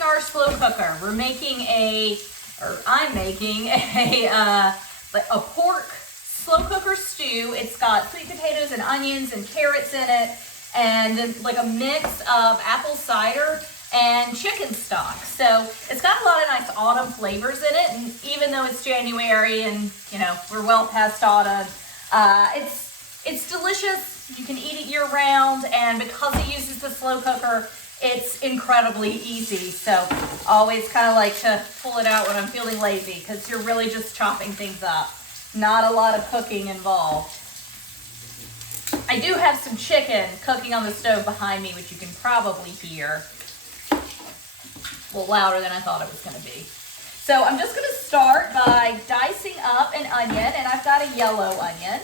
unboxing our slow cooker. I'm making a pork slow cooker stew. It's got sweet potatoes and onions and carrots in it, and like a mix of apple cider and chicken stock. So it's got a lot of nice autumn flavors in it, and even though it's January and we're well past autumn, it's delicious. You can eat it year round, and because it uses the slow cooker, it's incredibly easy. So always kind of like to pull it out when I'm feeling lazy, because you're really just chopping things up. Not a lot of cooking involved. I do have some chicken cooking on the stove behind me, which you can probably hear. A little louder than I thought it was going to be. So I'm just going to start by dicing up an onion, and I've got a yellow onion.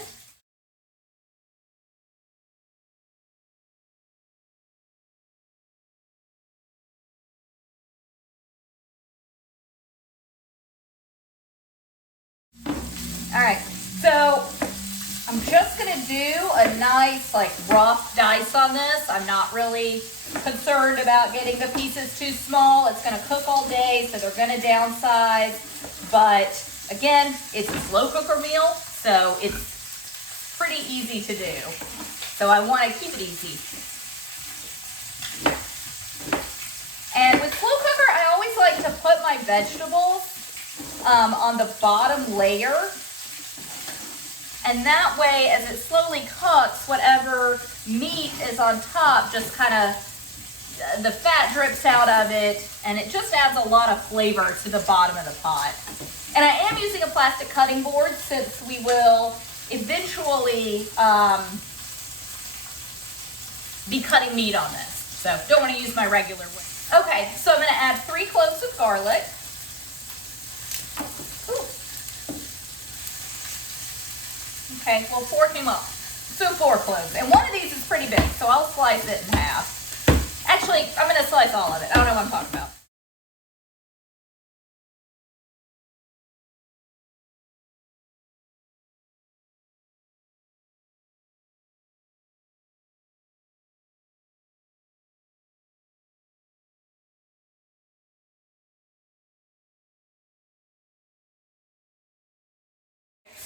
All right, so I'm just gonna do a nice rough dice on this. I'm not really concerned about getting the pieces too small. It's gonna cook all day, so they're gonna downsize. But again, it's a slow cooker meal, so it's pretty easy to do. So I wanna keep it easy. And with slow cooker, I always like to put my vegetables on the bottom layer. And that way, as it slowly cooks, whatever meat is on top just kind of, the fat drips out of it, and it just adds a lot of flavor to the bottom of the pot. And I am using a plastic cutting board, since we will eventually be cutting meat on this. So don't want to use my regular one. Okay, so I'm going to add 3 cloves of garlic. Okay, well 4 came up, so 4 cloves. And one of these is pretty big, so I'll slice it in half. Actually, I'm going to slice all of it. I don't know what I'm talking about.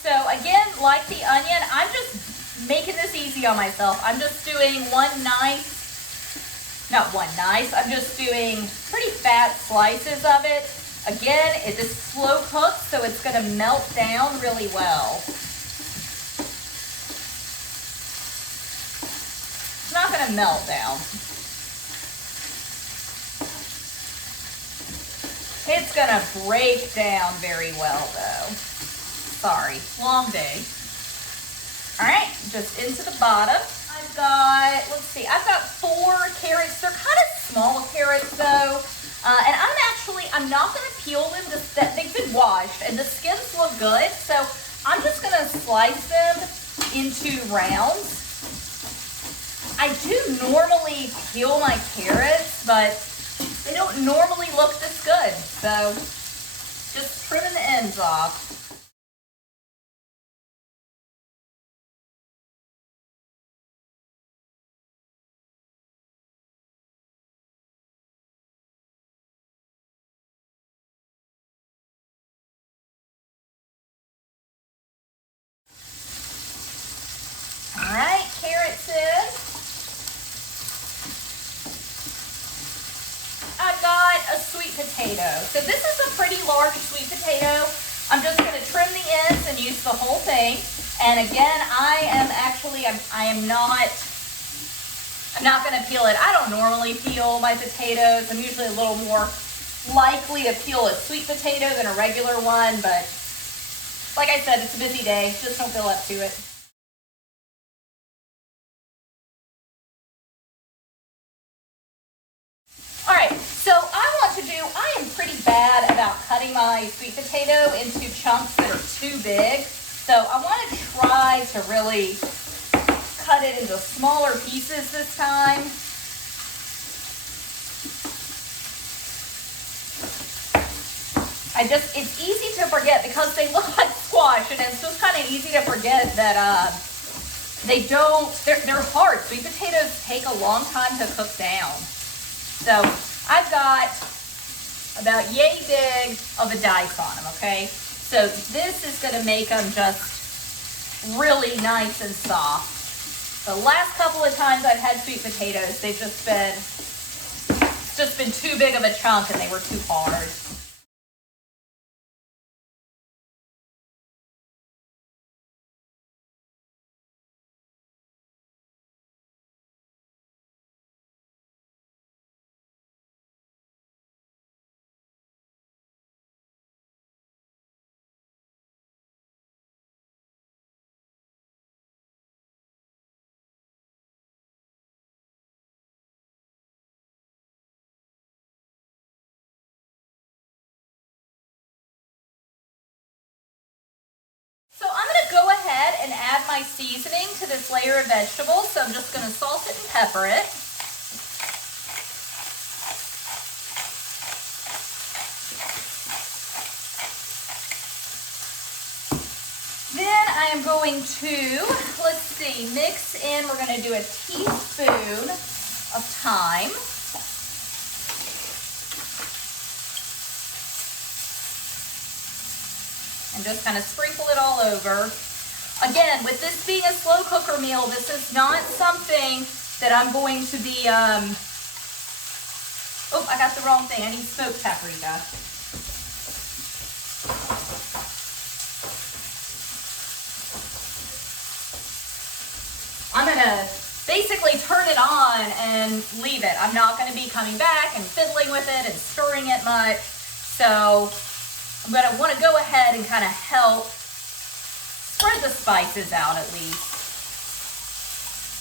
So again, like the onion, I'm just making this easy on myself. I'm just doing I'm just doing pretty fat slices of it. Again, it is slow cooked, so it's going to melt down really well. It's not going to melt down. It's going to break down very well though. Sorry, long day. All right, just into the bottom. I've got 4 carrots. They're kind of small carrots though. And I'm not gonna peel them. They've been washed and the skins look good. So I'm just gonna slice them into rounds. I do normally peel my carrots, but they don't normally look this good. So just trimming the ends off. All right, carrots in. I've got a sweet potato. So this is a pretty large sweet potato. I'm just going to trim the ends and use the whole thing. And again, I'm not going to peel it. I don't normally peel my potatoes. I'm usually a little more likely to peel a sweet potato than a regular one, but like I said, it's a busy day. Just don't feel up to it. All right, so I am pretty bad about cutting my sweet potato into chunks that are too big. So I want to try to really cut it into smaller pieces this time. It's easy to forget because they look like squash, and it's just kind of easy to forget that they're hard. Sweet potatoes take a long time to cook down. So I've got about yay big of a dice on them, okay? So this is gonna make them just really nice and soft. The last couple of times I've had sweet potatoes, they've just been too big of a chunk and they were too hard. So I'm gonna go ahead and add my seasoning to this layer of vegetables. So I'm just gonna salt it and pepper it. Then I am going to, let's see, mix in, we're gonna do a teaspoon of thyme. And just kind of sprinkle it all over. Again, with this being a slow cooker meal, this is not something that I'm going to be, oh, I got the wrong thing. I need smoked paprika. I'm gonna basically turn it on and leave it. I'm not gonna be coming back and fiddling with it and stirring it much. So I'm going to want to go ahead and kind of help spread the spices out at least.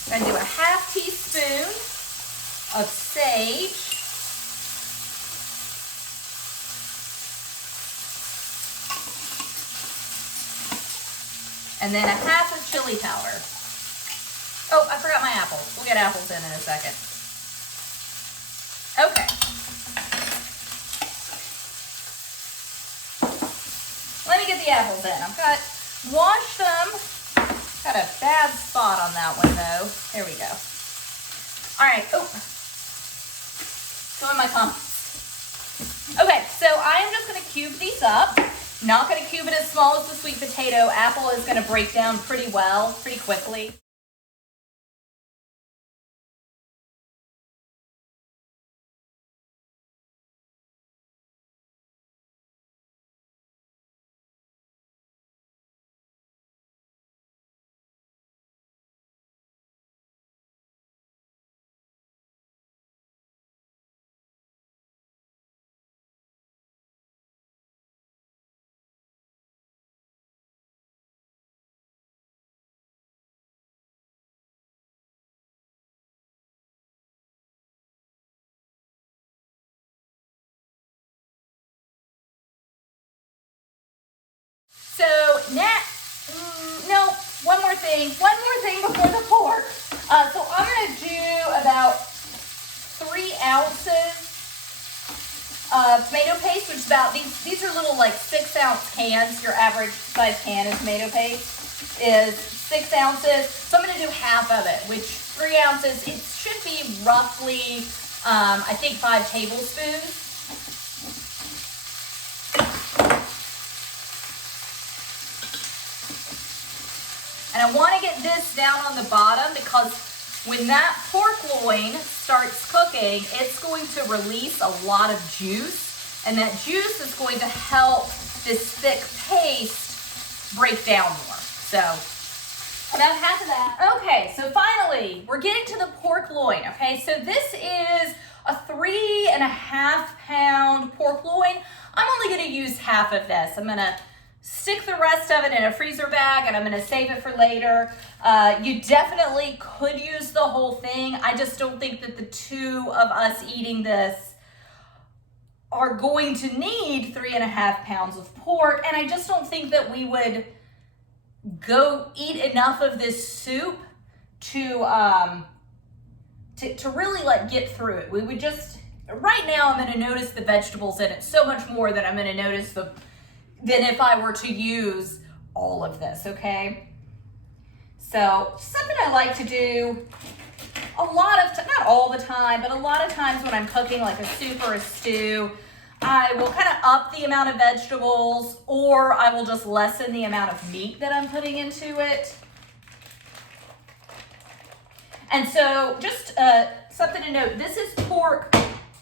I'm going to do a half teaspoon of sage. And then a half of chili powder. Oh, I forgot my apples. We'll get apples in a second. Okay. Let me get the apples in. I've got washed them. Got a bad spot on that one though. There we go. All right. Oh, go in my comments. Okay, so I am just going to cube these up. Not going to cube it as small as the sweet potato. Apple is going to break down pretty well, pretty quickly. So now, no, one more thing before the pork. So I'm going to do about 3 ounces of tomato paste, which is about, these are little like 6-ounce cans. Your average size can of tomato paste is 6 ounces. So I'm going to do half of it, which 3 ounces, it should be roughly, I think 5 tablespoons. And I want to get this down on the bottom because when that pork loin starts cooking, it's going to release a lot of juice. And that juice is going to help this thick paste break down more. So about half of that. Okay, so finally, we're getting to the pork loin. Okay, so this is a 3.5 pound pork loin. I'm only going to use half of this. I'm going to stick the rest of it in a freezer bag and I'm going to save it for later. You definitely could use the whole thing. I just don't think that the two of us eating this are going to need 3.5 pounds of pork. And I just don't think that we would go eat enough of this soup to really like get through it. We would just, right now I'm going to notice the vegetables in it so much more than I'm going to notice than if I were to use all of this, okay? So something I like to do a lot of, not all the time, but a lot of times when I'm cooking like a soup or a stew, I will kind of up the amount of vegetables, or I will just lessen the amount of meat that I'm putting into it. And so just something to note, this is pork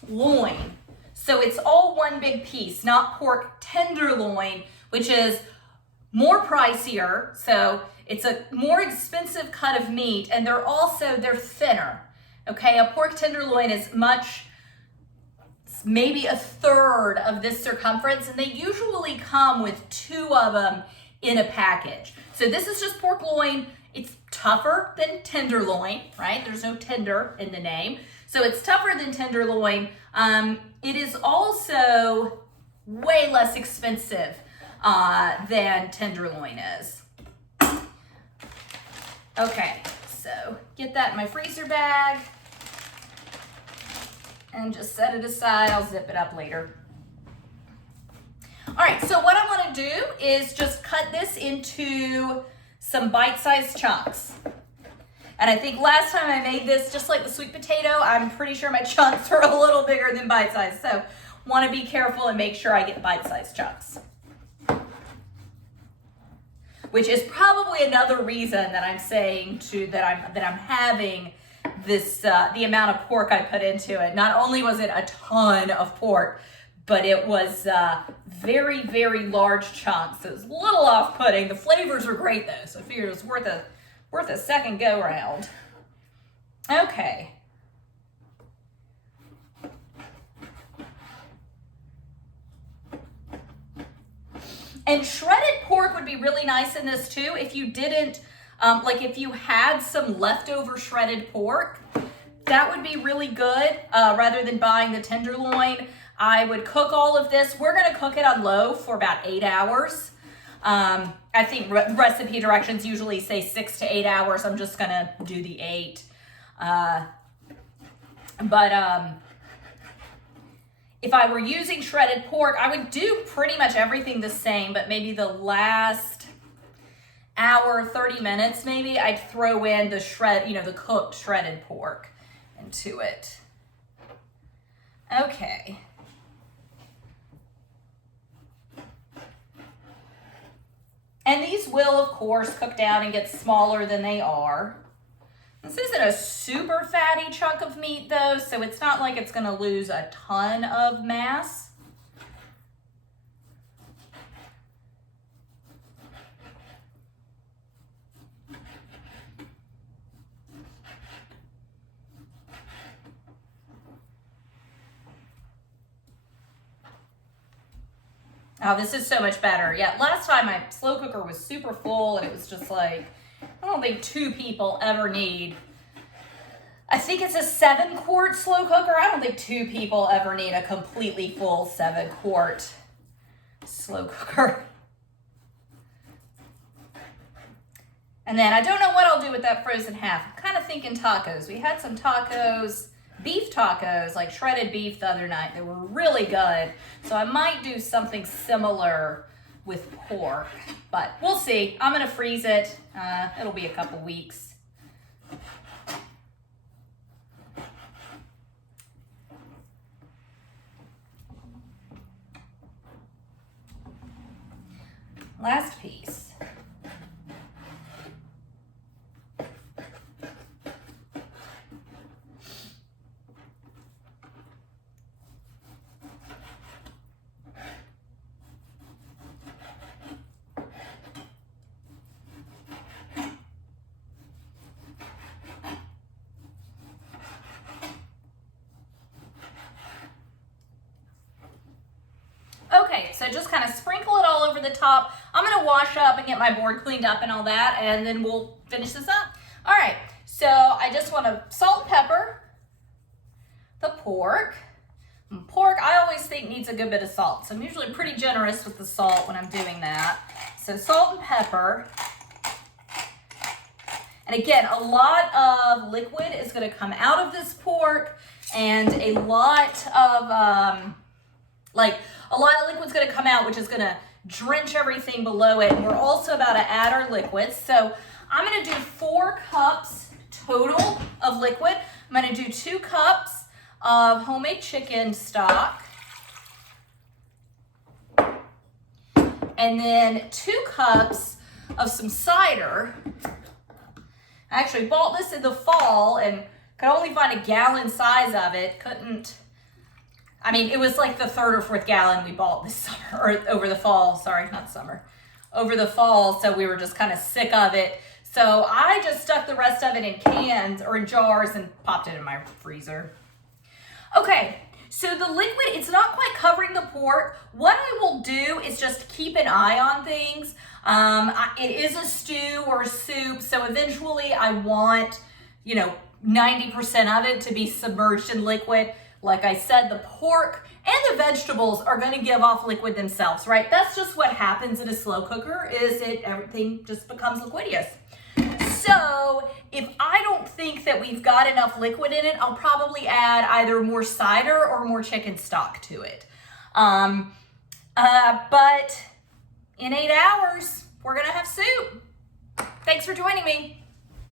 loin. So it's all one big piece, not pork tenderloin, which is more pricier. So it's a more expensive cut of meat, and they're thinner. Okay, a pork tenderloin is maybe a third of this circumference, and they usually come with 2 of them in a package. So this is just pork loin. It's tougher than tenderloin, right? There's no tender in the name. So it's tougher than tenderloin. It is also way less expensive than tenderloin is. Okay, so get that in my freezer bag and just set it aside. I'll zip it up later. All right, so what I want to do is just cut this into some bite-sized chunks. And I think last time I made this, just like the sweet potato, I'm pretty sure my chunks are a little bigger than bite-sized. So want to be careful and make sure I get bite-sized chunks. Which is probably another reason that I'm saying that I'm having this the amount of pork I put into it. Not only was it a ton of pork, but it was very, very large chunks. It was a little off-putting. The flavors were great though, so I figured it was worth a second go round. Okay. And shredded pork would be really nice in this too. If you didn't, if you had some leftover shredded pork, that would be really good rather than buying the tenderloin. I would cook all of this. We're gonna cook it on low for about 8 hours. I think recipe directions usually say 6 to 8 hours. I'm just gonna do the 8. If I were using shredded pork, I would do pretty much everything the same, but maybe the last hour, 30 minutes maybe, I'd throw in the cooked shredded pork into it. Okay. And these will, of course, cook down and get smaller than they are. This isn't a super fatty chunk of meat though, so it's not like it's gonna lose a ton of mass. Oh, this is so much better. Yeah, last time my slow cooker was super full and it was just like, I don't think 2 people ever need. I think it's a 7-quart slow cooker. I don't think 2 people ever need a completely full 7-quart slow cooker. And then I don't know what I'll do with that frozen half. I'm kind of thinking tacos. We had some tacos, beef tacos, like shredded beef the other night. They were really good. So I might do something similar with pork, but we'll see. I'm gonna freeze it. It'll be a couple weeks. Last piece. Okay, so just kind of sprinkle it all over the top. I'm gonna wash up and get my board cleaned up and all that, and then we'll finish this up. All right, so I just wanna salt and pepper the pork. And pork, I always think needs a good bit of salt, so I'm usually pretty generous with the salt when I'm doing that. So salt and pepper. And again, a lot of liquid is gonna come out of this pork, and a lot of liquid's gonna come out, which is gonna drench everything below it. And we're also about to add our liquids. So I'm gonna do 4 cups total of liquid. I'm gonna do 2 cups of homemade chicken stock. and then 2 cups of some cider. I actually bought this in the fall and could only find a gallon size of it. It was like the 3rd or 4th gallon we bought this summer, or over the fall, sorry, not summer, over the fall, so we were just kind of sick of it. So I just stuck the rest of it in cans or in jars and popped it in my freezer. Okay, so the liquid, it's not quite covering the pork. What I will do is just keep an eye on things. It is a stew or a soup, so eventually I want, 90% of it to be submerged in liquid. Like I said, the pork and the vegetables are going to give off liquid themselves, right? That's just what happens in a slow cooker, is everything just becomes liquidious. So if I don't think that we've got enough liquid in it, I'll probably add either more cider or more chicken stock to it. But in 8 hours, we're going to have soup. Thanks for joining me.